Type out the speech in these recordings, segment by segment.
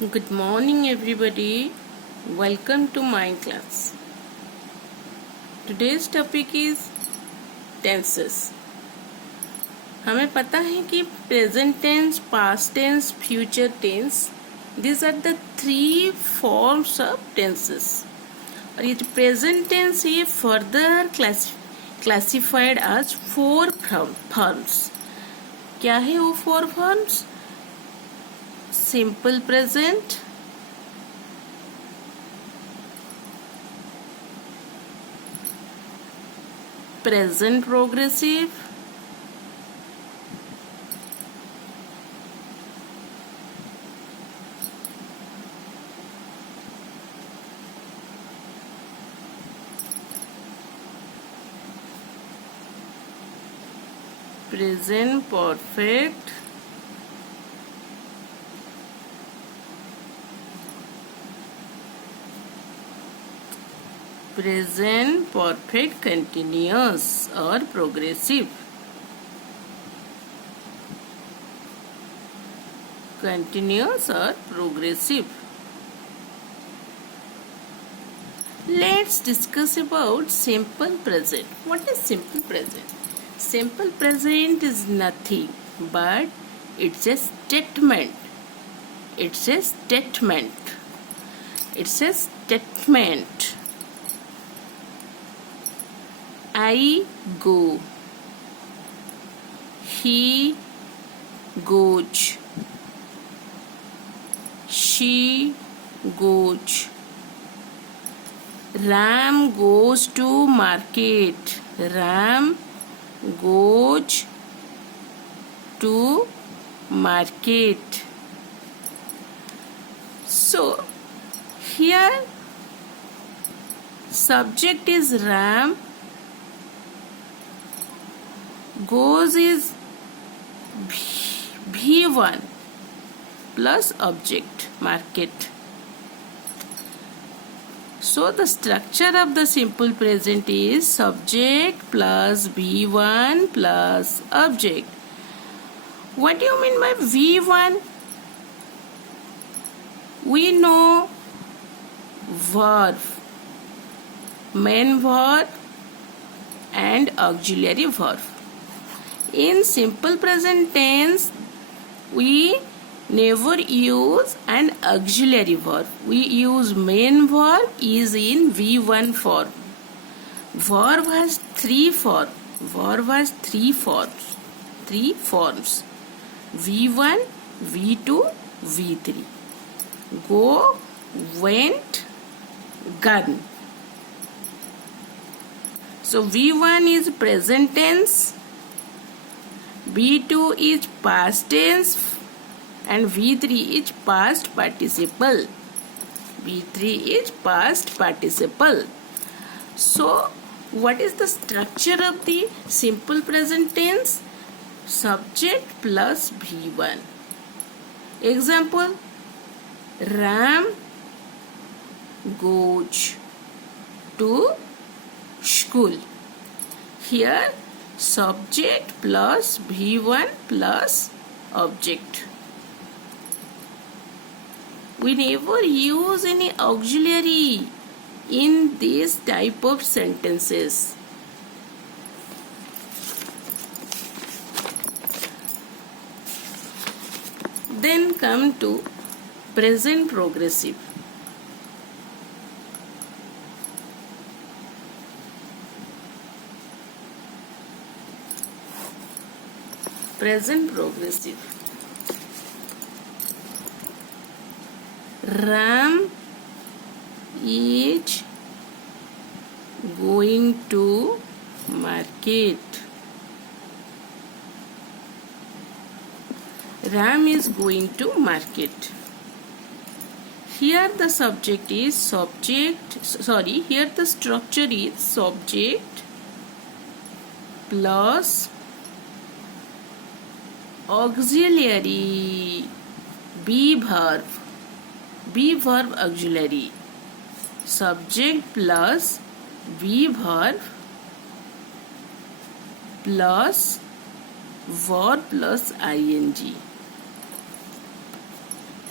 Good morning everybody. Welcome to my class. Today's topic is tenses. हमें पता है कि present tense, past tense, future tense, these are the three forms of tenses. और ये जो present tense ये further classified as four forms. क्या है वो four forms? Simple present, present progressive, present perfect, present perfect continuous or progressive, continuous or progressive. Let's discuss about simple present. What is simple present? Simple present is nothing but it's a statement. It's a statement. It's a statement. I go. He goes. She goes. Ram goes to market. Ram goes to market. So here subject is Ram, goes is V1 plus object market. So the structure of the simple present is subject plus V1 plus object. What do you mean by V1? We know verb, main verb and auxiliary verb. In simple present tense, we never use an auxiliary verb. We use main verb is in V1 form. Verb has three forms. Verb has three forms. V1, V2, V3. Go, went, gone. So V1 is present tense, V2 is past tense and V3 is past participle. V3 is past participle. So what is the structure of the simple present tense? Subject plus V1. Example, Ram goes to school. Here subject plus V1 plus object. We never use any auxiliary in this type of sentences. Then come to present progressive. Present progressive. Ram is going to market. Ram is going to market. Here the subject is here the structure is subject plus auxiliary be verb auxiliary, subject plus be verb plus verb plus ing.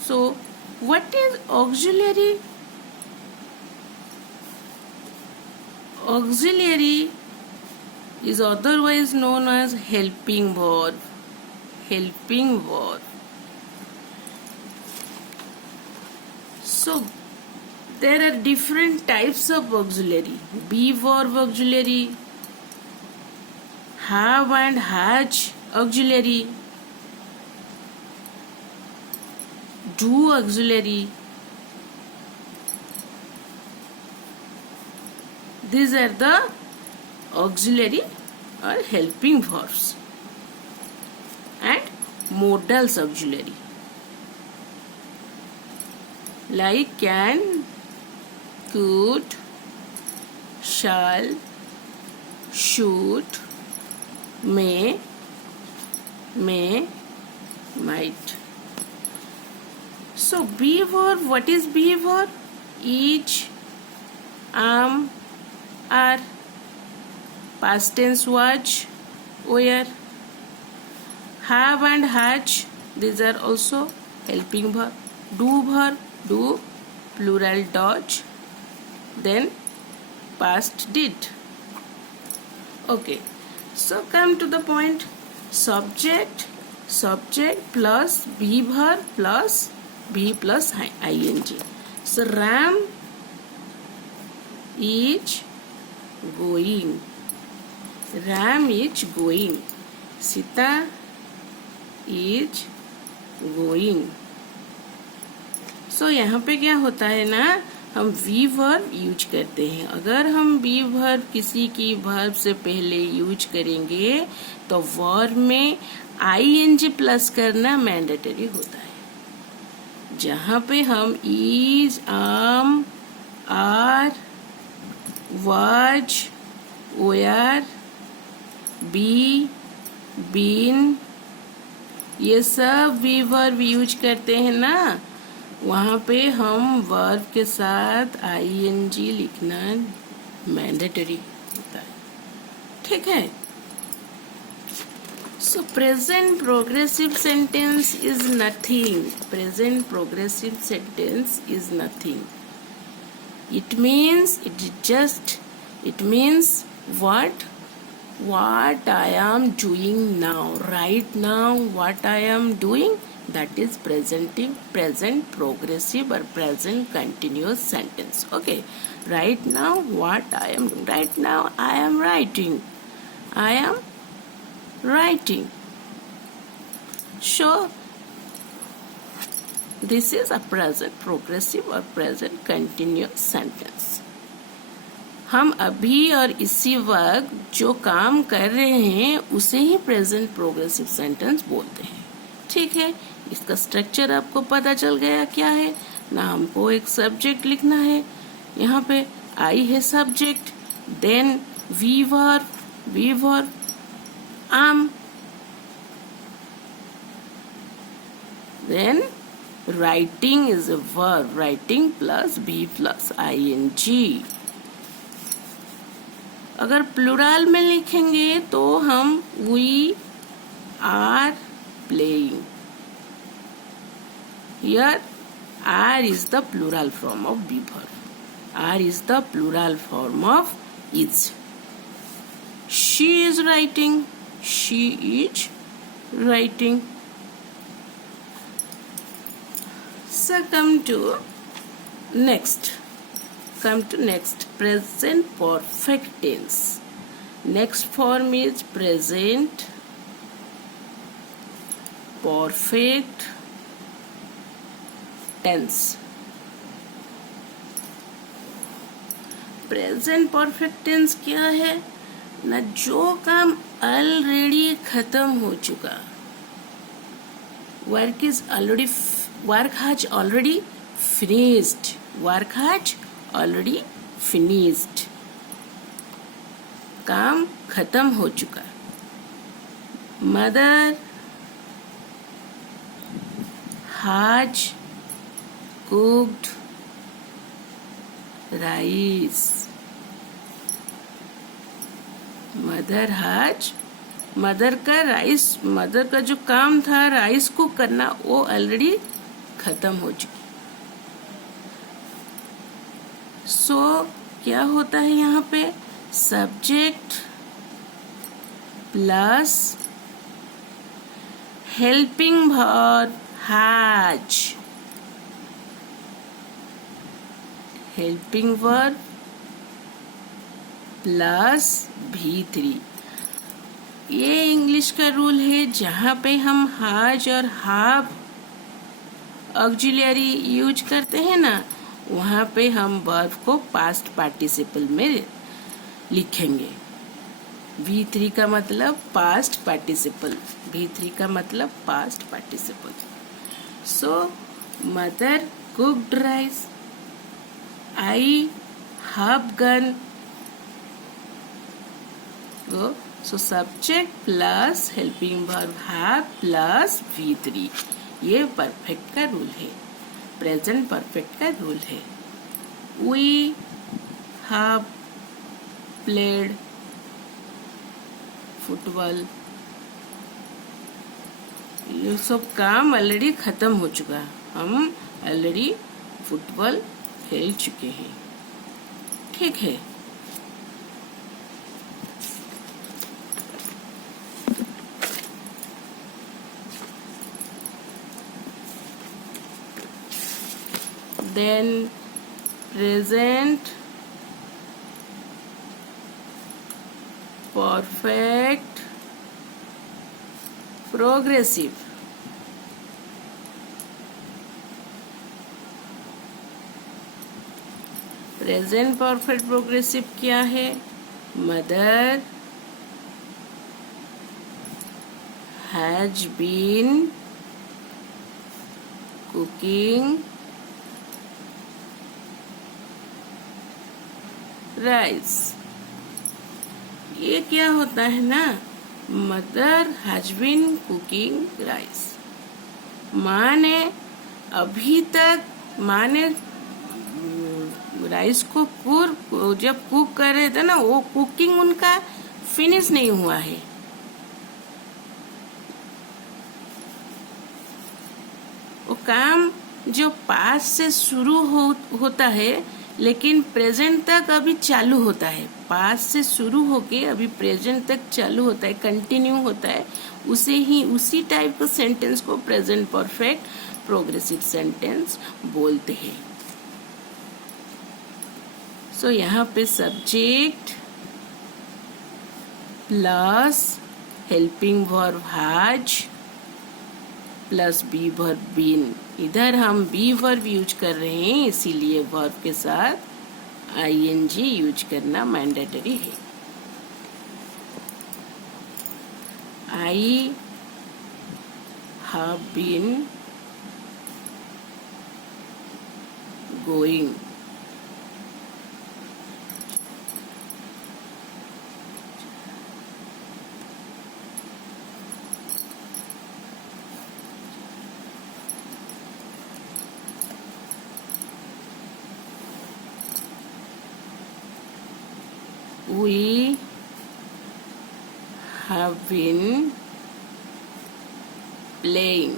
So What is auxiliary? Auxiliary is otherwise known as helping verb. Helping verb. So there are different types of auxiliary. Be verb auxiliary, have and has auxiliary, do auxiliary. These are the auxiliary or helping verbs. And modals auxiliary like can, could, shall, should, may, might. So be verb, what is be verb? Each, are, past tense was, were. Have and has, these are also helping verb. Do, plural does, then past did. Okay, so come to the point. Subject plus be verb plus be plus ing. So Ram is going. Ram is going. Sita is going. So यहाँ पे क्या होता है ना, हम we verb use करते हैं. अगर हम वी वर्ब किसी की वर्ब से पहले यूज करेंगे तो वर्ब में ing प्लस करना मैंडेटरी होता है. जहाँ पे हम is, are, was, were, be, been, ये सब वी वर्ब यूज करते हैं ना, वहाँ पे हम वर्ब के साथ ing लिखना मैंडेटरी होता है. ठीक है. So present progressive sentence is nothing. Present progressive sentence is nothing. It means what? What I am doing now. Right now, what I am doing, that is present progressive or present continuous sentence. Okay. Right now, what I am doing. Right now, I am writing. I am writing. So, this is a present progressive or present continuous sentence. हम अभी और इसी वक्त जो काम कर रहे हैं उसे ही प्रेजेंट प्रोग्रेसिव सेंटेंस बोलते हैं. ठीक है. इसका स्ट्रक्चर आपको पता चल गया क्या है ना. हमको एक सब्जेक्ट लिखना है. यहाँ पे आई है subject, then V verb, am, then writing is a verb, writing plus be plus ing. अगर प्लुरल में लिखेंगे तो हम we are playing. Here are is the plural form of be verb. Are is the plural form of is. She is writing. She is writing. So come to next. Present perfect tense. Next form is present perfect tense. Present perfect tense क्या है ना, जो काम already खत्म हो चुका, work has already finished, काम खत्म हो चुका. Mother has cooked rice. Mother का जो काम था राइस को करना वो ऑलरेडी खत्म हो चुकी. सो क्या होता है यहाँ पे, subject plus helping verb has, helping verb plus V3। ये इंग्लिश का रूल है, जहाँ पे हम हैज और हैव ऑक्सिलरी यूज करते हैं ना, वहाँ पे हम वर्ब को पास्ट पार्टिसिपल में लिखेंगे। V3 का मतलब पास्ट पार्टिसिपल, V3 का मतलब past participle. So mother cooked rice, I have gone. So subject plus helping verb have plus V3, ये परफेक्ट का रूल है, प्रेजेंट परफेक्ट का रूल है। We have played football. ये सब काम ऑलरेडी खत्म हो चुका, हम ऑलरेडी फुटबॉल खेल चुके हैं, ठीक है। Then present perfect progressive, present perfect progressive क्या है, mother has been cooking rice. ये क्या होता है ना, mother has been cooking rice. माँ ने अभी तक, माँ ने राइस को जब कुक कर रहे थे ना, वो कुकिंग उनका फिनिश नहीं हुआ है। वो काम जो पास्ट से शुरू होता है, लेकिन प्रेजेंट तक अभी चालू होता है। पास्ट से शुरू होके अभी प्रेजेंट तक चालू होता है, कंटिन्यू होता है। उसी टाइप का सेंटेंस को प्रेजेंट परफेक्ट प्रोग्रेसिव सेंटेंस बोलते हैं। सो यहाँ पे subject plus helping verb has plus be verb been. इधर हम बी वर्ब यूज कर रहे हैं, इसीलिए वर्ब के साथ ING यूज करना मैंडेटरी है। I have been going. We have been playing.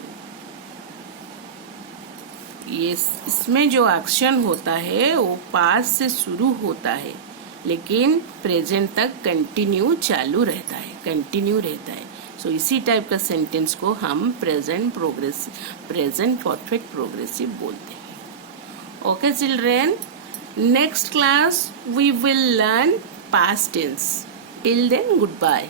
ये इसमें जो एक्शन होता है वो पास्ट से शुरू होता है, लेकिन प्रेजेंट तक कंटिन्यू चालू रहता है, कंटिन्यू रहता है। सो इसी टाइप का सेंटेंस को हम प्रेजेंट परफेक्ट प्रोग्रेसिव बोलते हैं। Okay children, next class we will learn past tense. Till then, goodbye.